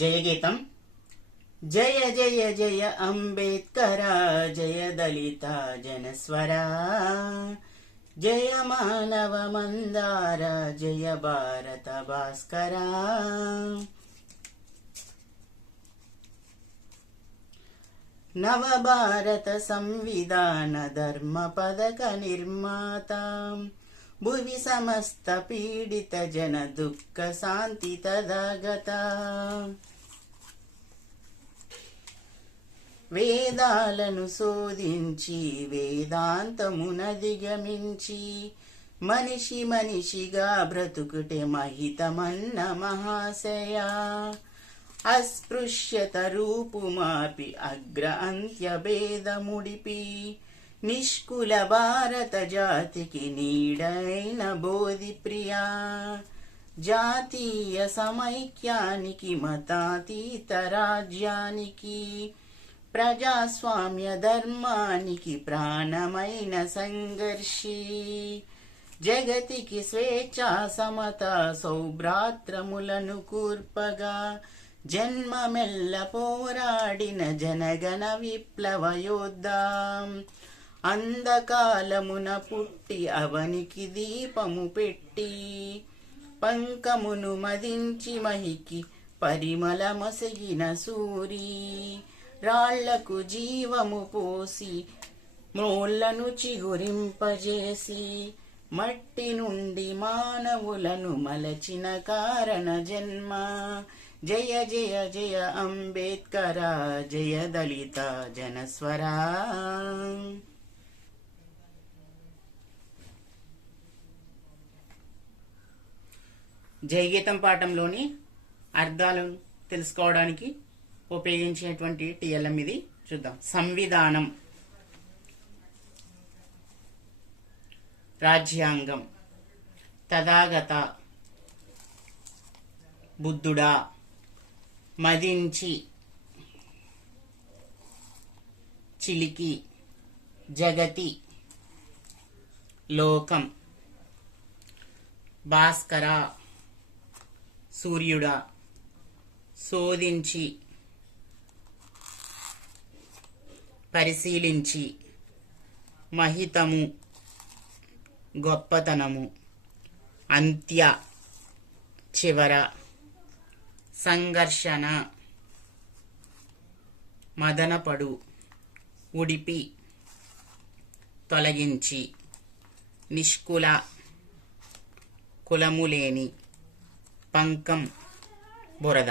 జయగీతం. జయ జయ జయ అంబేద్కర జయ దళిత జనస్వరా జయ మానవ మందార జయ భారత భాస్కరా. నవభారత సంవిధాన ధర్మ పదక నిర్మాత. భువి సమస్త పీడిత జన దుఃఖ శాంతి తదాగత. వేదాలను శోధించి వేదాంతమున దిగమించి మనిషి మనిషిగా బ్రతుకుటే మహితమన్న మహాశయ. అస్పృశ్యత రూపుమాపి అగ్ర అంత్య భేదముడిపి నిష్కుల భారత జాతికి నీడైన బోధి ప్రియా జాతీయ సమైక్యానికి మతాతీత రాజ్యానికి ప్రజాస్వామ్య ధర్మానికి ప్రాణమైన సంఘర్షి. జగతికి స్వేచ్ఛ సమత సౌభ్రాత్రములను కూర్పగా జన్మమెల్ల పోరాడిన జనగణ విప్లవ అంధకాలమున పుట్టి అవనికి దీపము పెట్టి పంకమును మదించి మహికి పరిమళమసగిన సూరి. రాళ్ళకు జీవము పోసి మ్రోళ్ళను చిగురింపజేసి మట్టి నుండి మానవులను మలచిన కారణ జన్మ. జయ జయ జయ అంబేద్కర జయ దళిత జనస్వరా జయగీతం పాఠంలోని అర్థాలను తెలుసుకోవడానికి ఉపయోగించేటువంటి టిఎల్ఎం ఇది. చూద్దాం. సంవిధానం. రాజ్యాంగం. తథాగత బుద్ధుడా. మదించి. చిలికి. జగతి. లోకం. భాస్కర. సూర్యుడా. శోధించి. పరిశీలించి. మహితము. గొప్పతనము. అంత్య. చివర. సంఘర్షణ. మదనపడు. ఉడిపి. తొలగించి. నిష్కుల. కులములేని. పంకం బురద